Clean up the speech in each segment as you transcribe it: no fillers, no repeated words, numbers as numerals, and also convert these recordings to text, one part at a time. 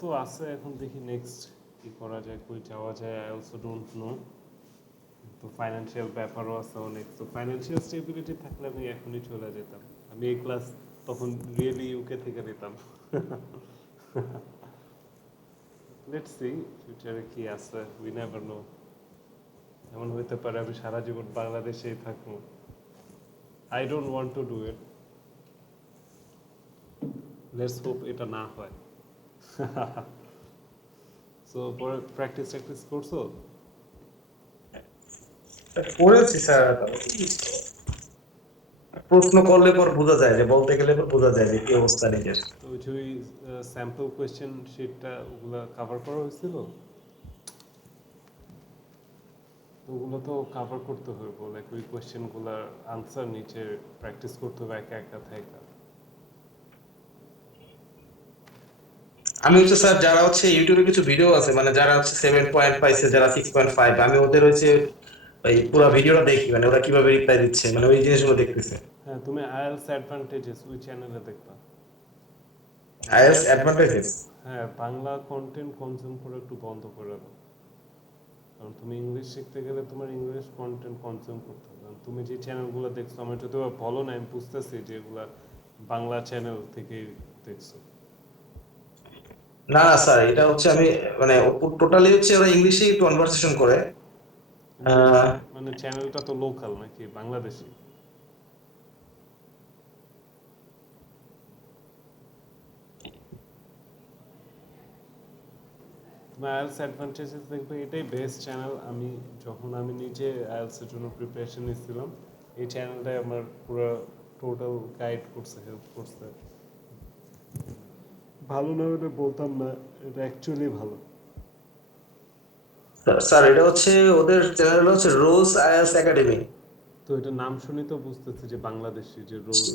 তো আছে, এখন দেখি নেক্সট কি করা যায়, কই যাওয়া যায়, আই অলসো ডোন্ট নো। তো ফাইন্যান্সিয়াল ব্যাপারও আছে অনেক, তো ফাইন্যান্সিয়াল স্টেবিলিটি থাকলে আমি এখনই চলে যেতাম। আমি এই ক্লাস তখন রিয়েলি ইউকে থেকে দিতাম। লেটস সি ফিউচারে কি আছে, উই নেভার নো। এমন হইতে পারে আমি সারা জীবন বাংলাদেশেই থাকবো। I don't want to do it. Let's hope এটা না হয়। সো পরে প্র্যাকটিস করছো? করেছি স্যার। প্রশ্ন করলে পর বোঝা যায়, যে বলতে গেলে পর বোঝা যায় যে কি অবস্থা নিজের। তো ওই যে ওই স্যাম্পল কোয়েশ্চেন শিটটা ওগুলা কভার করা হয়েছিল, তো ওগুলো তো কভার করতে হবে, লাইক ওই কোয়েশ্চেনগুলোর আনসার নিচে প্র্যাকটিস করতে হবে একা একা থাকা। আমি হচ্ছে স্যার, যারা হচ্ছে ইউটিউবে কিছু ভিডিও আছে, মানে যারা হচ্ছে 7 পয়েন্ট পাইছে, যারা 6.5, আমি ওদের হচ্ছে ওই পুরো ভিডিওটা দেখি, মানে ওরা কিভাবে রিপ্লাই দিচ্ছে, মানে ওই জিনিসগুলো দেখতেছে। হ্যাঁ, তুমি আইএলস অ্যাডভান্টেজেস ওই চ্যানেলে দেখবা। আইএলটিএস বাংলা, অ্যাডভান্টেজেস। হ্যাঁ বাংলা কন্টেন্ট কনজিউম করে একটু বন্ধ করে দাও। কারণ তুমি ইংলিশ শিখতে গেলে তোমার ইংলিশ কন্টেন্ট কনজিউম করতে হবে। কারণ তুমি যে চ্যানেলগুলো দেখছো, আমার যদি বলো না, আমি বুঝতেছি যে এগুলা বাংলা চ্যানেল থেকে দেখছো। না না স্যার, এটা হচ্ছে আমি মানে টোটালি হচ্ছে ওরা ইংলিশেই কনভারসেশন করে। ইংলিশ আহ, মানে চ্যানেলটা তো লোকাল নাকি বাংলাদেশি? তুমি আইএলস অ্যাডভান্টেজেস দেখবে, এটাই বেস্ট চ্যানেল। আমি নিজে আইএলসের জন্য প্রিপারেশন নিচ্ছিলাম, এই চ্যানেলটাই আমার পুরো টোটাল গাইড করছে, হেল্প করছে। ভালো না হলে বলতাম না, এটা অ্যাকচুয়ালি ভালো। স্যার এটা হচ্ছে ওদের চ্যানেল হচ্ছে রোজ আইএলটিএস একাডেমি। তো এটা নাম শুনি তো বুঝতেছি যে বাংলাদেশি, যে রোজ।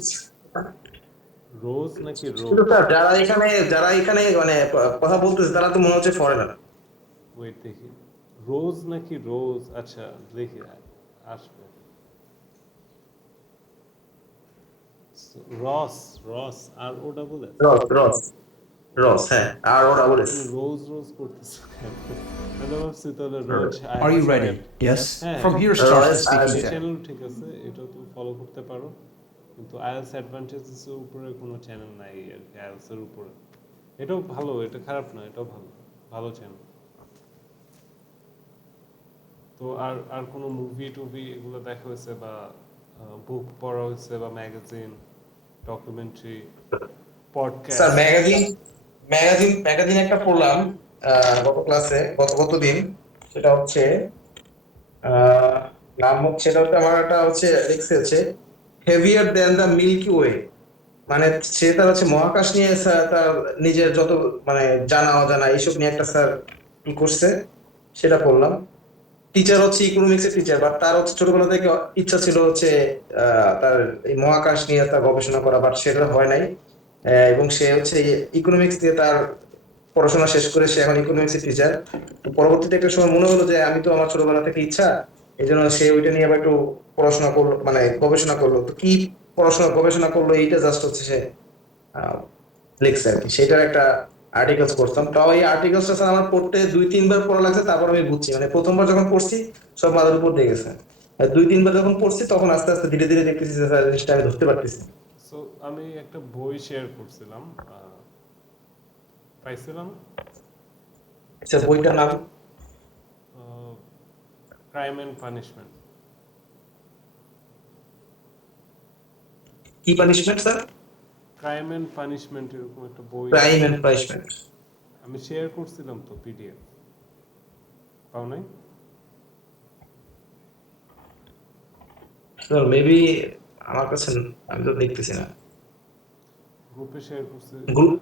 রোজ নাকি কিন্তু রোজ? স্যার, যারা এখানে মানে কথা বলতেছে, তারা তো মনে হচ্ছে ফরেনার। ওয়েট দেখি, রোজ নাকি রোজ, আচ্ছা দেখি আসবে। রস, রস আর ও ডাবল এস। রস রস রস, হ্যাঁ, আর ওরা বলেছে। তুমি রোজ রোজ করতেছো কেন? আমি ভাবছি তাহলে রোজ Are you IELTS ready? Academy. Yes? হ্যাঁ From হ্যাঁ, here starts the রয়েস আর speaking এই time. চ্যানেল ঠিক আছে, এটাও তুমি ফলো করতে পারো। কিন্তু আইএলটিএস অ্যাডভান্টেজেসের উপরে কোনো চ্যানেল নাই আর কি, আইএলটিএস এর উপরে। এটাও ভালো, এটা খারাপ না, এটাও ভালো, ভালো চ্যানেল। তো আর আর কোনো মুভি টুভি এগুলো দেখা হয়েছে, বা বুক পড়া হয়েছে, বা magazine, documentary, sir, podcast? Magazine একটা পড়লাম গত ক্লাসে, গত দিন। সেটা হচ্ছে আহ, নাম হচ্ছে, এটা হচ্ছে আমার একটা হচ্ছে লিখছে হচ্ছে heavier than the Milky Way. মানে সে তার হচ্ছে মহাকাশ নিয়ে স্যার তার নিজের যত মানে জানা অজানা এইসব নিয়ে একটা স্যার কি করছে, সেটা পড়লাম। টিচার হচ্ছে ইকোনমিক্স এর টিচার, বাট তার হচ্ছে ছোটবেলা থেকে ইচ্ছা ছিল হচ্ছে তার এই মহাকাশ নিয়ে তার গবেষণা করা, বাট সেটা হয় নাই। এবং সে হচ্ছে ইকোনমিক্স দিয়ে তার পড়াশোনা শেষ করে সে এখন ইকোনমিক্স এর টিচার। পরবর্তীতে একটা সময় মনে হলো যে আমি তো, আমার ছোটবেলা থেকে ইচ্ছা, এই জন্য সে ওইটা নিয়ে আবার একটু পড়াশোনা করলো, মানে গবেষণা করলো। তো কি পড়াশোনা গবেষণা করলো, এইটা জাস্ট হচ্ছে সে আহ, লিখছে আর কি। সেটার একটা আর্টিকেলস পড়তাম, তাও এই আর্টিকেলসটা স্যার আমার পড়তে 2-3 বার পড়া লাগছে, তারপর আমি বুঝছি। মানে প্রথমবার যখন পড়ছি সব মাথার উপর দিয়ে গেছে, আর 2-3 বার যখন পড়ছি তখন আস্তে আস্তে ধীরে ধীরে দেখতেছি যে স্যার জিনিসটা আমি ধরতে পারতেছি। সো আমি একটা বই শেয়ার করছিলাম, পাইছিলাম, আচ্ছা, বইটার নাম? Crime and punishment. কি punishment sir? Crime and punishment এরকম একটা বই ক্রাইম আছে। And punishment. আমি শেয়ার করছিলাম তো পিডিএফ, পাও নাই? স্যার মেবি আমার কাছে আমি তো দেখতেছি না। গ্রুপে শেয়ার করছি। গ্রুপ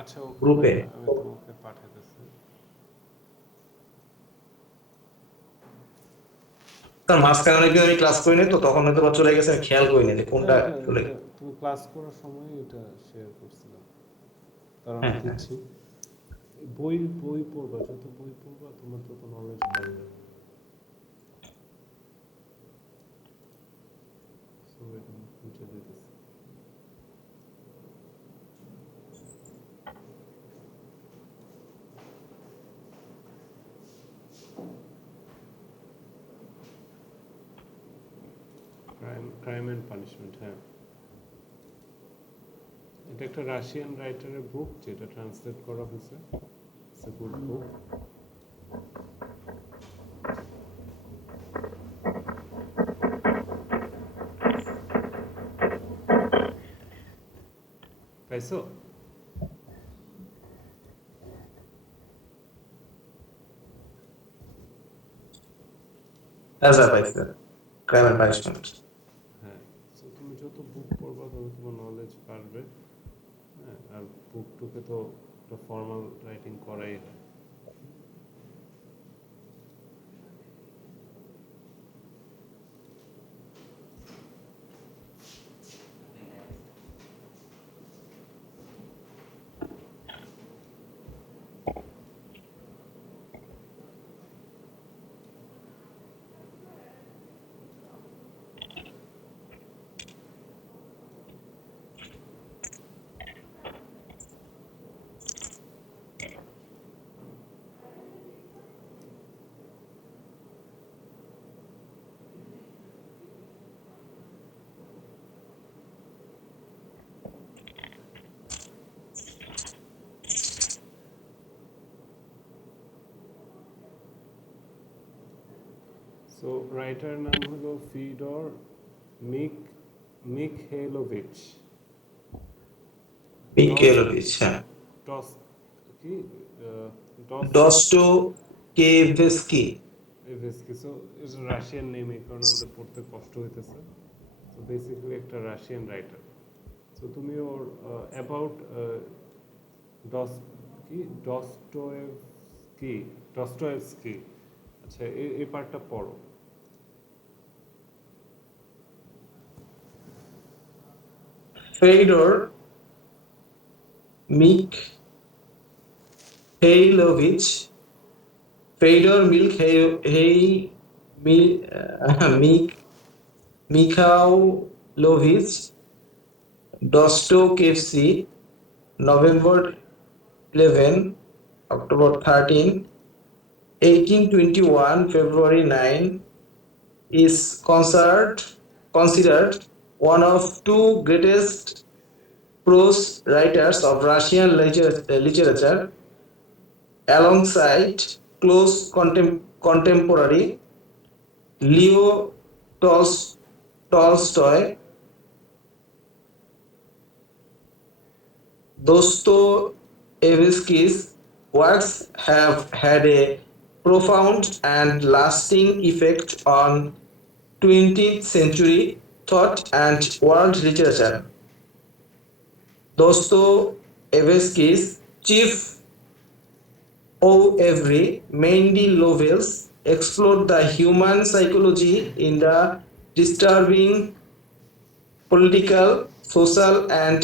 আচ্ছা ওকে, গ্রুপে আমি তোমাকে পাঠাতেছি। স্যার, মাঝখানে অনেকদিন আমি ক্লাস করিনি, তো তখন হয়তো বা চলে গেছে, আমি খেয়াল করিনি যে হ্যাঁ, কোনটা এটা চলে এটা গেছে। তুমি ক্লাস করার সময় এটা শেয়ার করছিলাম, তার আমি হ্যাঁ হ্যাঁ। দিচ্ছি। বই বই পড়বা, যত বই পড়বা তোমার তত নলেজ বাড়বে। সো এটা মুছে দিতেছি। ক্রাইম অ্যান্ড পানিশমেন্ট, হ্যাঁ। এটা একটা রাশিয়ান রাইটারের বুক যেটা ট্রান্সলেট করা হয়েছে। ইটস এ গুড বুক। পাইছো? আচ্ছা পাইছে, ক্রাইম এন্ড পানিশমেন্ট। হ্যাঁ, সো তুমি যত বুক পড়বা তত তোমার নলেজ বাড়বে। হ্যাঁ, আর বুকটুকে তো একটা ফর্মাল রাইটিং করাই হয়। সো রাইটার নাম হলো ফিডর মিখেলোভিচ মিকেলোভিচ, হ্যাঁ। টস কি ডস ডস্টোকেভস্কি। এভেস্কি। সো ইটস রাশিয়ান নেম, এই কারণে আমাদের পড়তে কষ্ট হইতেছে। সো বেসিক্যালি একটা রাশিয়ান রাইটার। সো তুমি ওর অ্যাবাউট ডস কি ডস্টোয়েভস্কি, আচ্ছা এই পার্টটা পড়ো। ফেডর মিখেইলোভিচ, ফেডর মিখাইলোভিচ ডস্টোকেভস্কি, নভেম্বর 11, October 13, 1821, February 9, is considered one of two greatest prose writers of Russian literature, alongside close contemporary Leo Tolstoy. Dostoevsky's works have had a profound and lasting effect on 20th century thought and world literature. Dostoevsky's chief every mainly novels explore the human psychology in the disturbing political, social, and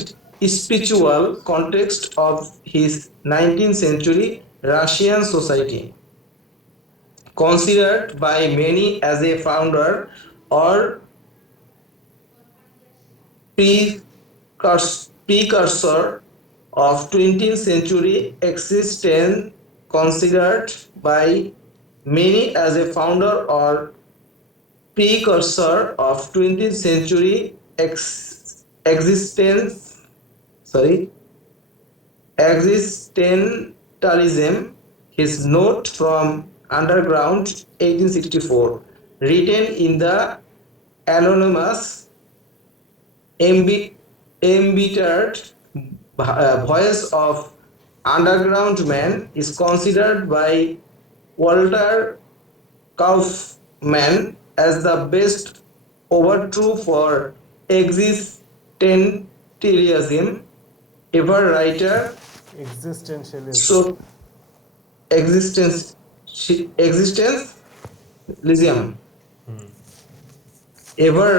spiritual context of his 19th century Russian society. Considered by many as a founder or precursor of 20th century existence, considered by many as a founder or precursor of 20th century existentialism. His note from underground 1864, written in the anonymous embittered voice of underground man, is considered by Walter Kaufman as the best overture for existentialism ever writer. Existentialism. So existentialism ever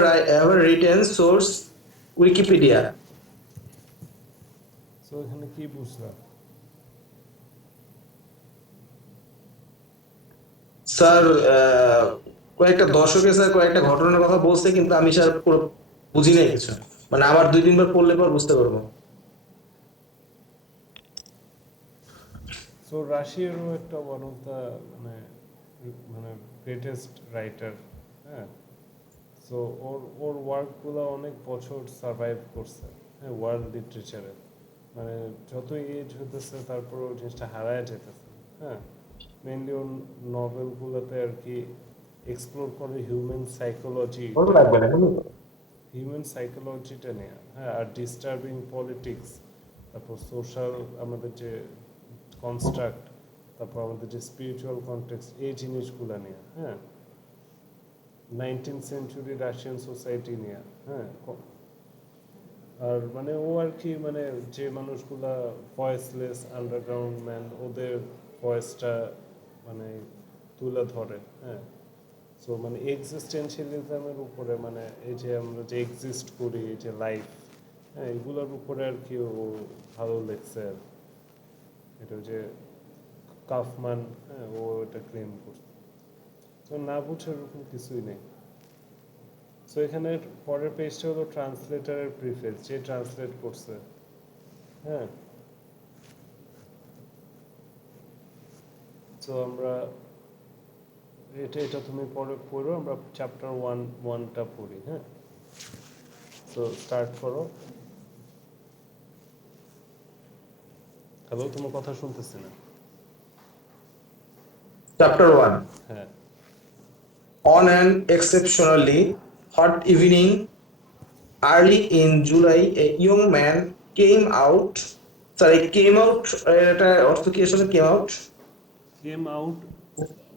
written, source Wikipedia. So এখানে কি বুঝলা? স্যার কয়েকটা দর্শকে স্যার কয়েকটা ঘটনার কথা বলছে, কিন্তু আমি স্যার পুরো বুঝি নাই কিছু। মানে আবার 2-3 বার পড়লে পর বুঝতে পারবো। সো রাশিয়ারও একটা ওয়ান অফ দ্য মানে গ্রেটেস্ট রাইটার, হ্যাঁ। সো ওর ওয়ার্কগুলো অনেক বছর সার্ভাইভ করছে, হ্যাঁ, ওয়ার্ল্ড লিটারেচারে। মানে যতই এজ হইতেছে তারপর ওই জিনিসটা হারায় যেতেছে। হ্যাঁ, মেনলি ওর নভেলগুলোতে আর কি এক্সপ্লোর করে ভালো লাগবে না বুঝলি তো? হিউম্যান সাইকোলজিটা নিয়ে, হ্যাঁ, আর ডিস্টার্বিং পলিটিক্স, তারপর সোশ্যাল আমাদের যে কনস্ট্রাক্ট, তারপর আমাদের যে স্পিরিচুয়াল কনটেক্সট, এই জিনিসগুলো নিয়ে, হ্যাঁ, 19th সেঞ্চুরি রাশিয়ান সোসাইটি নিয়ে, হ্যাঁ। আর মানে ও আর কি মানে যে মানুষগুলা ভয়েসলেস আন্ডারগ্রাউন্ড ম্যান, ওদের ভয়েসটা মানে তুলে ধরে, হ্যাঁ। সো মানে এক্সিস্টেন্সিয়ালিজমের উপরে, মানে এই যে আমরা যে এক্সিস্ট করি, এই যে লাইফ, হ্যাঁ, এগুলোর উপরে আর কি ও ভালো লেগছে আর কি। এটা যে কাফমান, হ্যাঁ, ও এটা ক্লেম করছে। তো না বুঝে ওরকম কিছুই নেই। সো এখানে পরের পেজটা হলো ট্রান্সলেটারের প্রিফেস, যে ট্রান্সলেট করছে, হ্যাঁ। তো আমরা এটা তুমি পরে পড়ো, আমরা চ্যাপ্টার ওয়ানটা পড়ি, হ্যাঁ। তো স্টার্ট করো। হ্যালো, তোমার কথা শুনতেছি না। চ্যাপ্টার 1। হ্যাঁ। On an exceptionally hot evening early in July, a young man came out, এটা অর্থ কি আসলে came out? Came out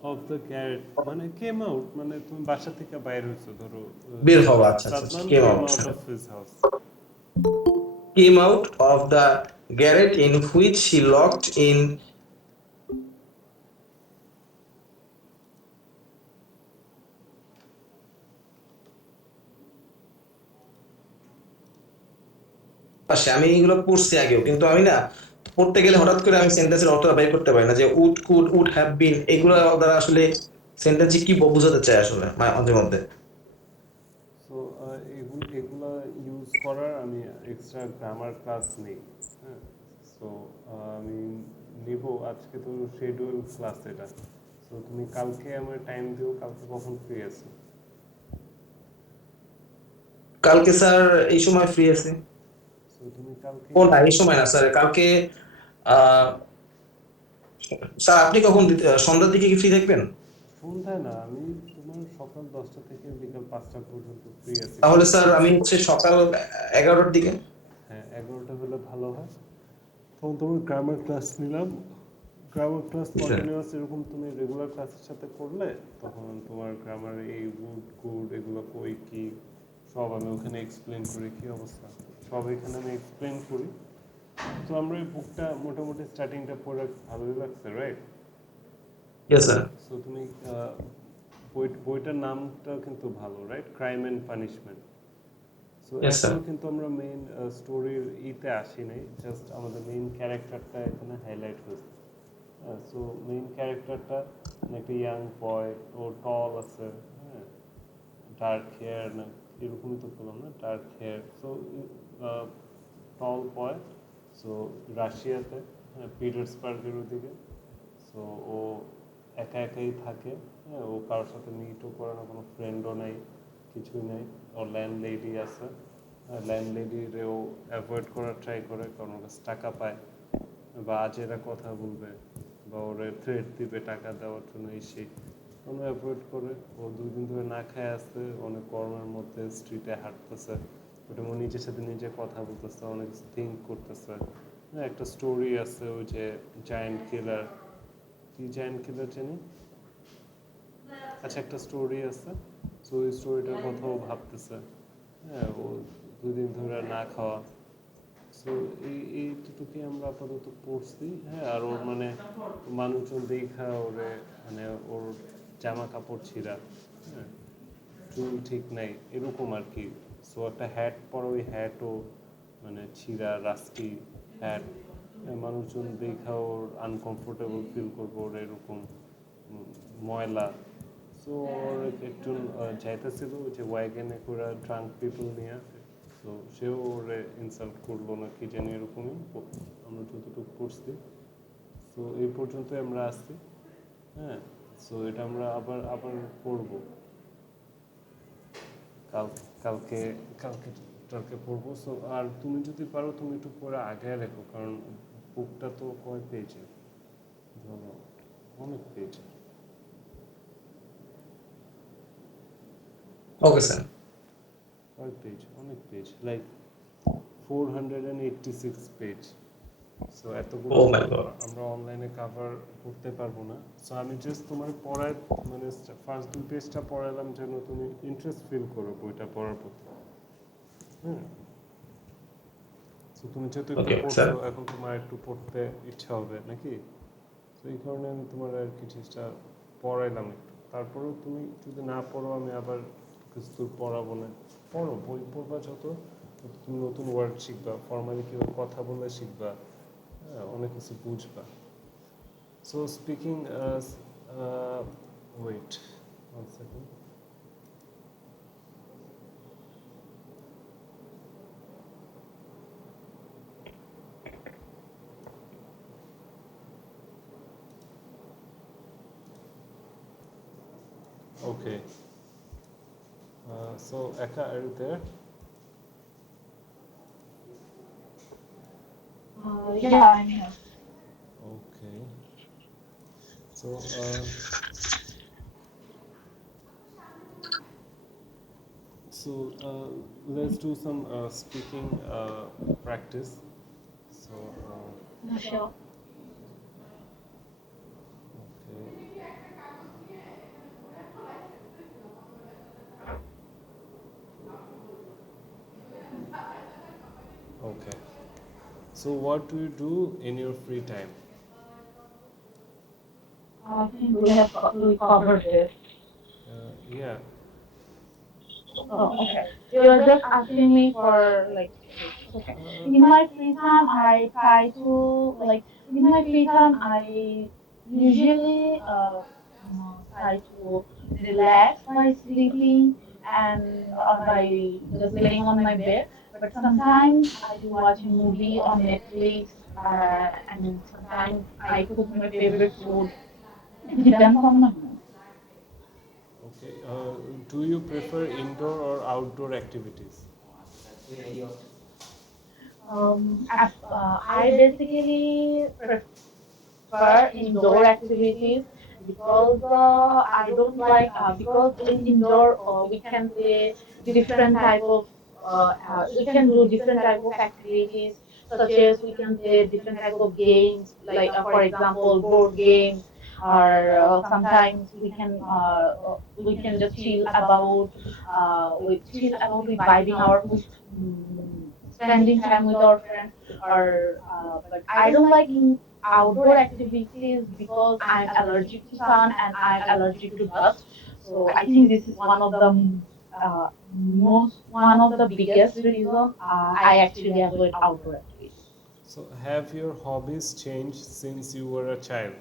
of the carrot, মানে কেম আউট মানে তুমি বাসা থেকে বাইরে হয়েছো, ধরো বের হওয়া, আচ্ছা আচ্ছা, সাদমান came কেম out. Out of his house. Came out of the garret in which he locked in পাশে। আমি এগুলো পড়ছি আগেও, কিন্তু আমি না পড়তে গেলে হঠাৎ করে আমি সেন্টেন্সের অর্থটা বের করতে পারি না, যে would could would have been এগুলো দ্বারা আসলে সেন্টেন্সে কি বোঝাতে চায় আসলে মাঝে মধ্যে। সো এগুলা ইউজ করার আমি এক্সট্রা গ্রামার ক্লাস নেই, হ্যাঁ। সো আমি নিব, আজকে তো শিডিউল ক্লাস এটা। সো তুমি কালকে আমার টাইম দিও, কালকে কখন ফ্রি আছো? কালকে স্যার এই সময় ফ্রি আছে। সো তুমি কালকে, ও না, এই সময় না স্যার, কালকে আহ স্যার আপনি কখন সন্ধ্যার দিকে কি ফ্রি থাকবেন? সন্ধ্যায় না, আমি তোমার সকাল 10টা থেকে বিকাল 5টা পর্যন্ত ফ্রি আছি তাহলে কালকে। স্যার আমি হচ্ছে সকাল 11টার দিকে। হ্যাঁ, 11টা হলে ভালো হয়। তখন তোমার গ্রামার ক্লাস নিলাম। গ্রামার ক্লাস কন্টিনিউয়াস এরকম তুমি রেগুলার ক্লাসের সাথে করলে তখন তোমার গ্রামার এই উড গুড এগুলো কই কি সব আমি ওখানে এক্সপ্লেন করি, কি অবস্থা সব এখানে আমি এক্সপ্লেন করি। তো আমরা এই বুকটা মোটামুটি স্টার্টিংটা পড়ে ভালোই লাগছে, রাইট? Yes sir. সো তুমি বইটার নামটা কিন্তু ভালো, right? Crime and punishment. So yes sir. এখনো কিন্তু আমরা মেইন স্টোরির ইতে আসি নাই, জাস্ট আমাদের মেইন ক্যারেক্টারটা এখানে হাইলাইট হয়েছে। সো মেইন ক্যারেক্টারটা একটা ইয়াং বয়, ও টল আছে, হ্যাঁ, ডার্ক হেয়ার না এরকমই তো বললাম না, ডার্ক হেয়ার। সো টল বয়, সো রাশিয়াতে, হ্যাঁ, পিটার্সবার্গের ওদিকে। সো ও একা একাই থাকে, হ্যাঁ, ও কারোর সাথে মিটও করে না, কোনো ফ্রেন্ডও নাই, কিছুই নাই। ওর ল্যান্ডলেডি আছে, ল্যান্ডলেডিরেও অ্যাভয়েড করার ট্রাই করে, কারণ ওর কাছে টাকা পায়, বা আজেরা কথা বলবে, বা ওরে থ্রেট দিবে টাকা দেওয়ার জন্য, এই সেই কোনো অ্যাভয়েড করে। ও 2 দিন ধরে না খায় আসছে, অনেক গরমের মধ্যে স্ট্রিটে হাঁটতেছে, ওটা ও নিজের সাথে নিজে কথা বলতেছে, অনেক থিঙ্ক করতেছে। হ্যাঁ, একটা স্টোরি আছে ওই যে জায়ান্ট কিলার, কি জায়ান্ট কিলার জানি, আচ্ছা একটা স্টোরি আছে। সো ওই স্টোরিটার কথাও ভাবতেছে, হ্যাঁ, ও 2 দিন ধরে না খাওয়া। সো এইটুকুই আমরা আপাতত পড়ছি, হ্যাঁ। আর ওর মানে মানুষজন দেখা ওরে, মানে ওর জামা কাপড় ছিঁড়া, হ্যাঁ, চুল ঠিক নাই এরকম আর কি। সো একটা হ্যাট পরে, ওই হ্যাটও মানে ছিঁড়া রাস্টি হ্যাট, মানুষজন দেখা ওর আনকমফোর্টেবল ফিল করবো, ওর এরকম ময়লা। সো ওর একজন যাইতেছিল ওই যে ওয়াগনে করে ড্রাঙ্ক পিপল নিয়ে, তো সেও ওরে ইনসাল্ট করলো না কি জানি এরকমই, আমরা যতটুকু পড়ছি। সো এই পর্যন্তই আমরা আসছি, হ্যাঁ। সো এটা আমরা আবার আবার পড়বো কালকে কালকে কালকে পড়বো। সো আর তুমি যদি পারো তুমি একটু পরে আগে রেখো, কারণ বুকটা তো কয় পেজের, ধরো অনেক পেজের। Okay sir. কয় পেজ, অনেক পেজ, লাইক 486 পেজ। সো এতগুলো ও তো মাই গড। আমরা অনলাইনে কাভার করতে পারবো না। সো আমি জাস্ট তোমার পড়ায় মানে ফার্স্ট 2 পেজটা পড়ালাম যেন তুমি ইন্টারেস্ট ফিল করো বইটা পড়ার প্রতি। হ্যাঁ, সো তুমি যেহেতু একটু ওকে স্যার। পড়ছো, এখন তোমার একটু পড়তে ইচ্ছা হবে নাকি? তো এই কারণে আমি তোমার আর কি জিনিসটা পড়াইলাম একটু। তারপরেও তুমি যদি না পড়ো আমি আবার কিছু দূর পড়াবো না। পড়ো, বই পড়বা যত, তত তুমি নতুন ওয়ার্ড শিখবা, ফর্মালি কীভাবে কথা বলে শিখবা, হ্যাঁ, অনেক কিছু বুঝবা। So speaking, wait 1 second. Okay, so Eka, are you there? Yeah, I'm here. Okay, so let's do some speaking practice. So Sure. okay, okay. So what do you do in your free time? I think we covered this. Yeah. Oh, okay. You're just asking me for like, okay. In my free time, I try to like in my free time, I usually try to relax by sleeping and by just laying on my bed. But sometimes I do watch a movie on Netflix, and sometimes I cook my favorite food. It depends on my mood. Okay. Do you prefer indoor or outdoor activities? I basically prefer indoor activities because I don't like because in indoor we can play different type of we can do different type of activities such as we can play different type of games like for example board games or sometimes we can just chill about with vibing our with spending time with our friends or but I don't like outdoor activities because I'm allergic to sun and I'm allergic to dust. So I think this is one of the biggest reason I actually avoid outdoor activities. So have your hobbies changed since you were a child?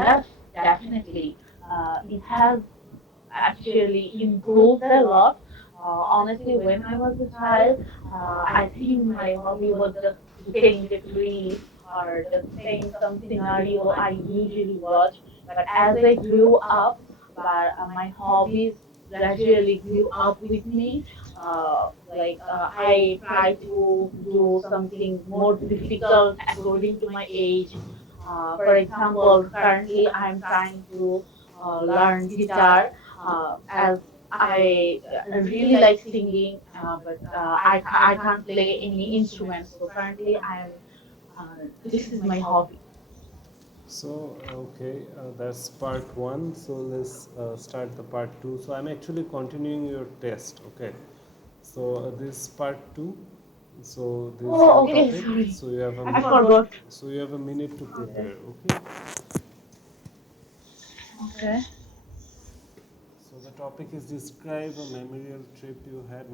Yes, definitely. It has actually improved a lot. Honestly, when I was a child, I think my hobby was just looking at reels or just playing some scenario I usually watch. But as I grew up, my hobbies gradually grew up with me. I try to do something more difficult according to my age. For example, currently I'm trying to learn guitar as I really like singing, but I can't play any instruments. So currently, this is my hobby. So, okay, that's part one. So let's start the part two. So I'm actually continuing your test. Okay. So this part two. So this is Oh, the okay, topic. sorry, So you have a I minute. forgot. So you have a minute to Okay, prepare. Okay. okay. So the topic is describe a memorable trip you had,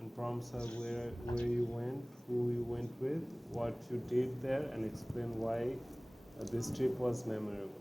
and prompts are where you went, who you went with, what you did there, and explain why this trip was memorable.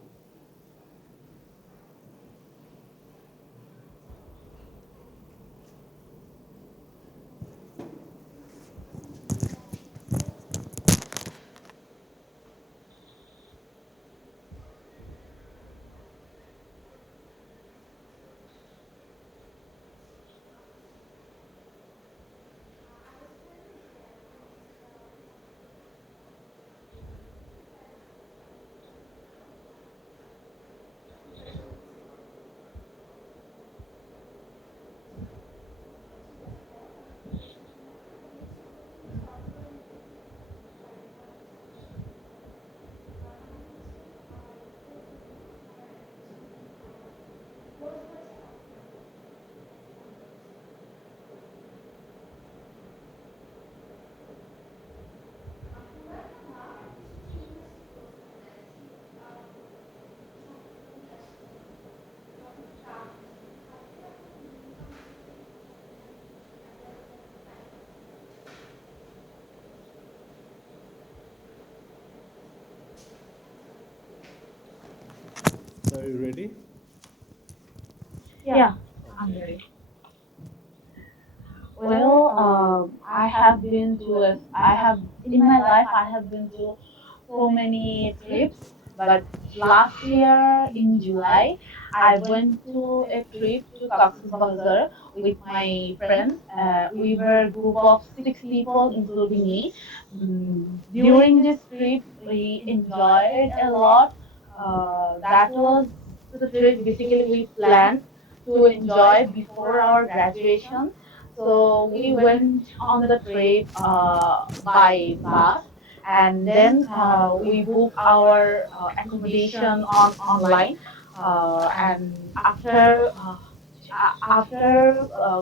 So are you ready? Yeah, I'm Okay. ready. Well, I have been to I have in my life I have been to so many trips, but last year in July I went to a trip to Cox's Bazar with my friends. We were a group of 6 people, including me. During this trip, we enjoyed a lot. That was the trip basically we planned to enjoy before our graduation. So we went on the trip by bus, and then we booked our accommodation on online. And after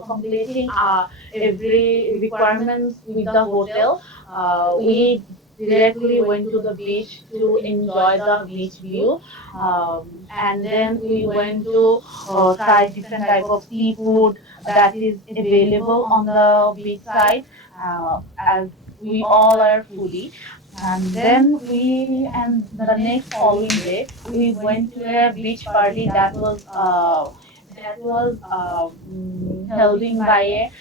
completing every requirements with the hotel, we directly went to the beach to enjoy the beach view. And then we went to try different type of seafood that is available on the beach side, as we all are foodie. And then and the next following day we went to a beach party that was holding by a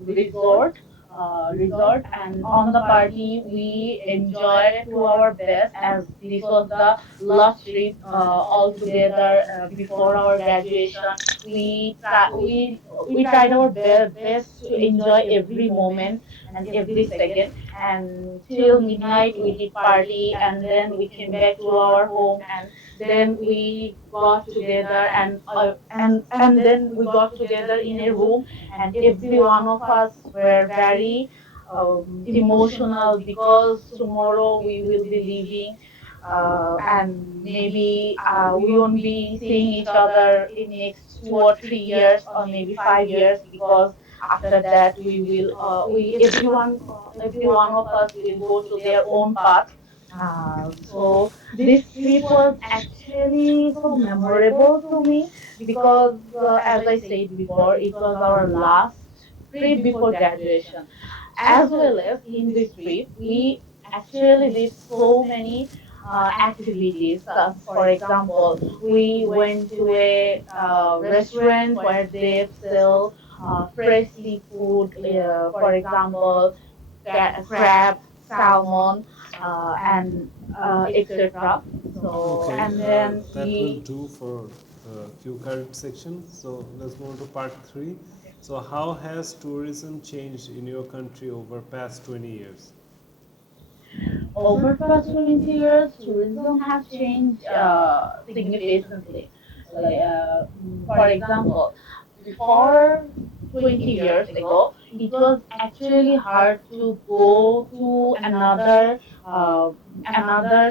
resort. And on the party we enjoyed it to our best, as this was the last trip all together before our graduation. We tried our best to enjoy every moment and every second, and till midnight we did party, and then we came back to our home, and then we got together, and then we got together in a room, and every one of us were very emotional, because tomorrow we will be leaving, and maybe we won't be seeing each other in next 2 or 3 years, or maybe 5 years, because after that we will we every one of us will go to their own path. So this trip was actually so memorable to me, because as I said before, it was our last trip before graduation. As well as in this trip, we actually did so many activities. For example, we went to a restaurant where they sell fresh seafood, for example, crab, salmon, and etc. So, Okay, and then that will we do for few current sections. So let's move to part three. So how has tourism changed in your country over past 20 years? over the past 20 years, tourism has changed significantly. For example, before 20 years ago, it was actually hard to go to another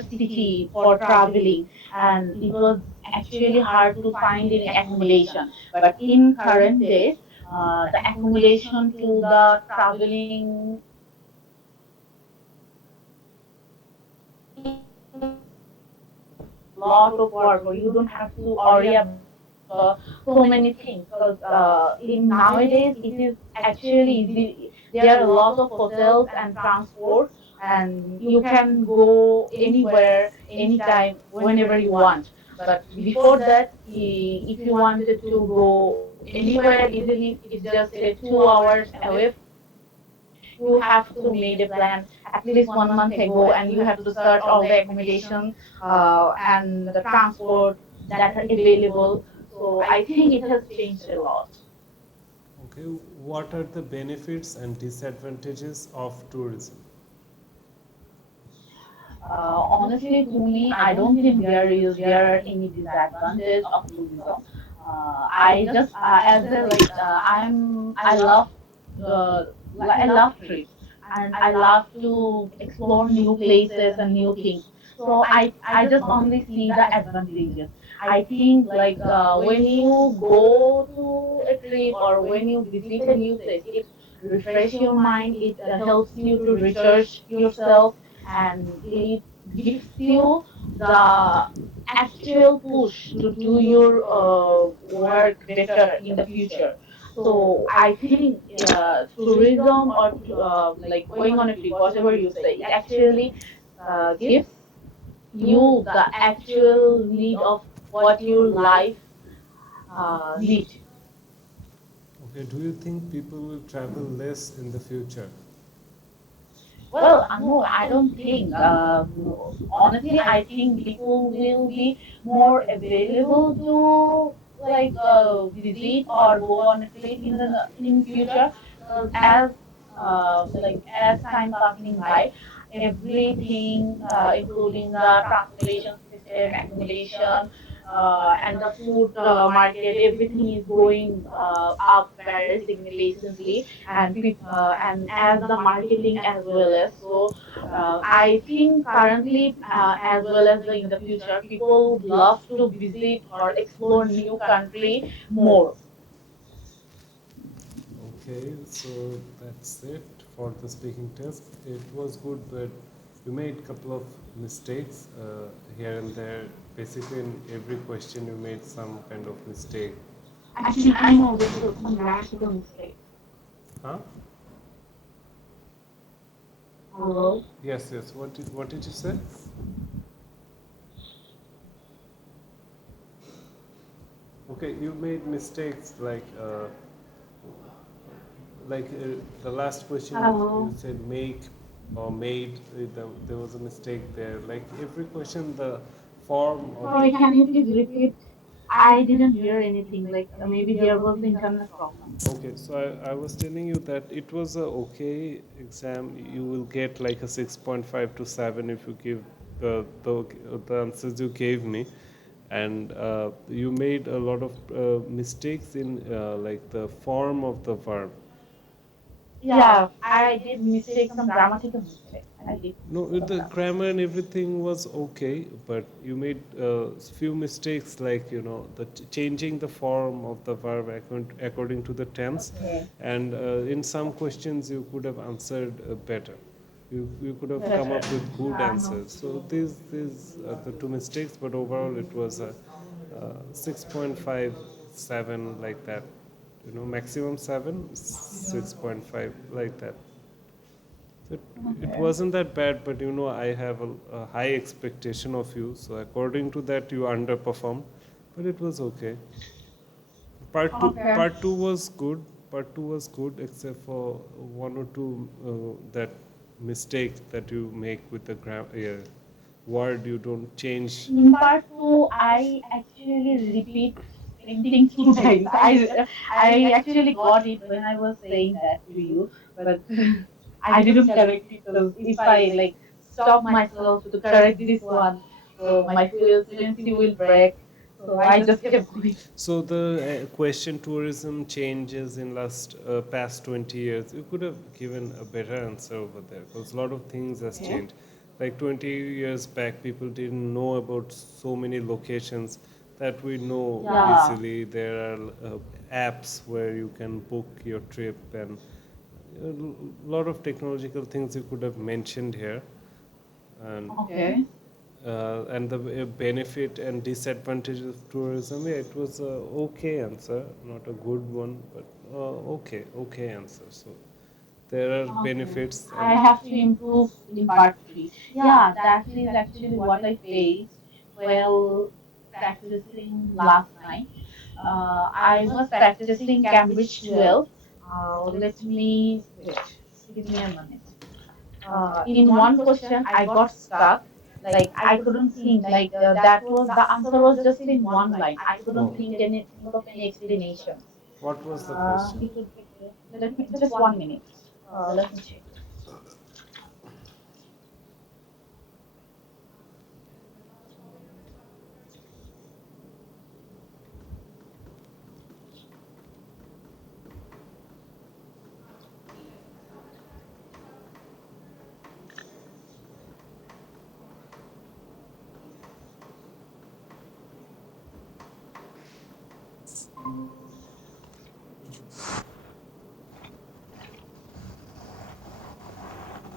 city for traveling, and it was actually hard to find any accommodation. But in current days, the accommodation to the traveling lot of work, or you don't have to worry about so many things, because in nowadays it is actually easy. There are a lot of hotels and transport, and you can go anywhere, anytime, whenever you want. But before that, if you wanted to go anywhere, even if it's just 2 hours away from your home, you have to made a plan at least 1 month ago, and you have to search all the accommodation and the transport that are available. So I think it has changed a lot. Okay, what are the benefits and disadvantages of tourism? Honestly, to me, I don't think there are any disadvantage of tourism. I just as a uh, I love trips, and I love to explore new places and new things. So I just only see the advantages. I think when you go to a trip or when you visit a new place, it refresh your mind. It helps you to research yourself, and it gives you the actual push to do your work better in the future. So I think tourism, or going on a trip, whatever you say, it actually gives you the actual need of what your life need. Okay, do you think people will travel less in the future? Well, no, I don't think. Honestly, I think people will be more available to visit or go on a trip in future. Because as time passing by, everything, including the transportation system, accommodation, and the food market, everything is going up very significantly, and as the marketing as well as so I think currently as well as in the future people would love to visit or explore new country more. Okay, so that's it for the speaking test. It was good, but you made a couple of mistakes here and there. Basically, in every question, you made some kind of mistake. Actually, I know this is some grammatical mistake. Huh? Hello. Yes, yes. What did you say? Okay, you made mistakes the last question you Hello. said make or made. There was a mistake there. Like every question, the form of Sorry, can you please repeat? I didn't hear anything. Maybe there was the internet problem. Okay, so I was telling you that it was a okay exam. You will get like a 6.5 to 7 if you give the answers you gave me, and you made a lot of mistakes in like the form of the verb. Yeah, I did mistake, some grammatical mistake. I did No, some the grammatical. grammar and everything was okay, but you made few mistakes, like the changing the form of the verb according to the tense, Okay. and in some questions you could have answered better. You could have come Better. up with good Yeah, no. answers. So these are the two mistakes, but overall it was a 6.57 like that. Maximum 7, 6.5 like that. It, it Okay. wasn't that bad, but I have a high expectation of you. So according to that, you underperformed, but it was okay. Part two, Okay. part two was good. Part two was good, except for one or two that mistake that you make with the word. You don't change. In part two, I actually repeat things two times. I actually got it when I was saying that to you, but I didn't correct it because if I stop myself to correct this one, so my fluency will break. So I just kept going. So the question tourism changes in past 20 years. You could have given a better answer over there because a lot of things has Okay. changed. Like 20 years back, people didn't know about so many locations that we know Yeah. easily. There are apps where you can book your trip, and a lot of technological things you could have mentioned here. And Okay. and the benefit and disadvantages of tourism, yeah, it was a okay answer, not a good one, but okay answer. So there are Okay. benefits I have to improve in part three. Yeah, that is actually what I faced while practicing last night. I was practicing Cambridge 12. Let me wait. Give me a minute. In one question, I got stuck. I couldn't think. That was the answer was just in one line. I couldn't think of any explanations. what was the question? It would be great. Let me just 1 minute. Let me check.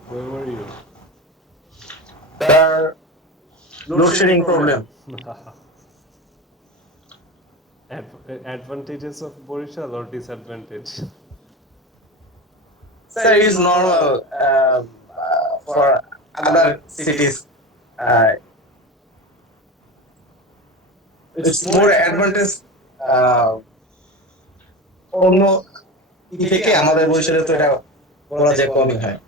Where were you? The load shedding problem. Advantages of Borishal or disadvantage? Sir, it is normal for other cities. Uh, it's more advantage অন্য ই থেকে আমাদের বরিশালে তো এটা বলা যায় কমই হয়।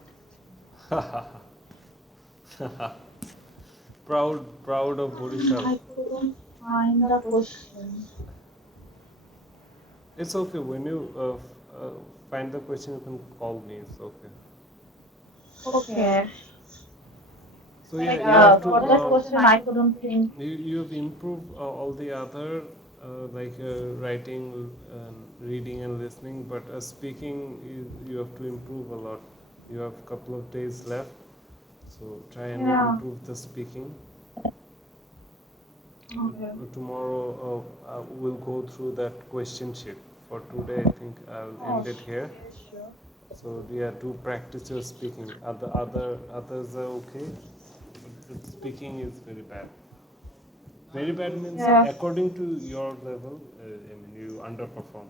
Proud of Borishal. I couldn't find the question. It's okay. When you find the question, you can call me. It's okay. Okay. So yeah, you have to. For that question, I couldn't think. You have improved all the other like writing, reading, and listening, but speaking you have to improve a lot. You have a couple of days left, so try and Yeah. improve the speaking. Okay. Tomorrow we'll go through that question sheet. For today, I think I'll end it here. Sure. So yeah, do practice your speaking. Others are okay, but speaking is very bad. Very bad means Yeah. according to your level. I mean, you underperform.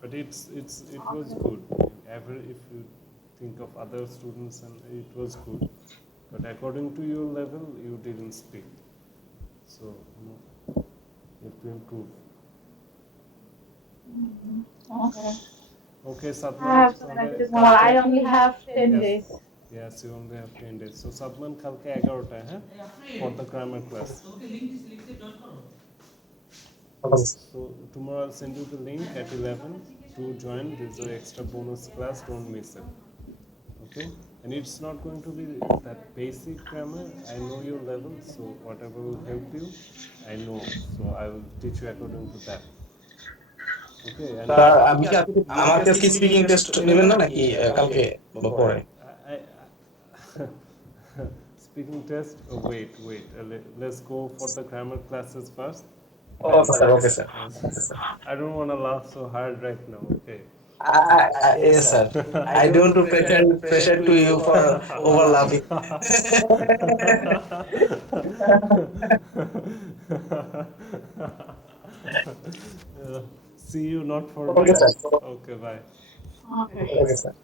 But it was good. Ever if you think of other students, and it was good. But according to your level, you didn't speak. So you have to improve. Okay. Okay, I Satman. have to practice more. I only have 10 days. Yes, you only have 10 days. So Satman kalke 11 huh? For the grammar class. So tomorrow I'll send you the link at 11 to join. This is an extra bonus class. Don't miss it. Okay? And it's not going to be that basic grammar. I know your level, so whatever will help you, I know. So I will teach you according to that. Okay? And তা আমি কি আমার কাছে কি speaking test নেবেন না নাকি কালকে বা পরে? Speaking test. Oh, wait. Let's go for the grammar classes first. Okay sir. I don't want to laugh so hard right now. Okay. Yes sir. I don't to pressure to you for over laughing. See you not for Okay me. sir. Okay, bye. Okay. Okay sir.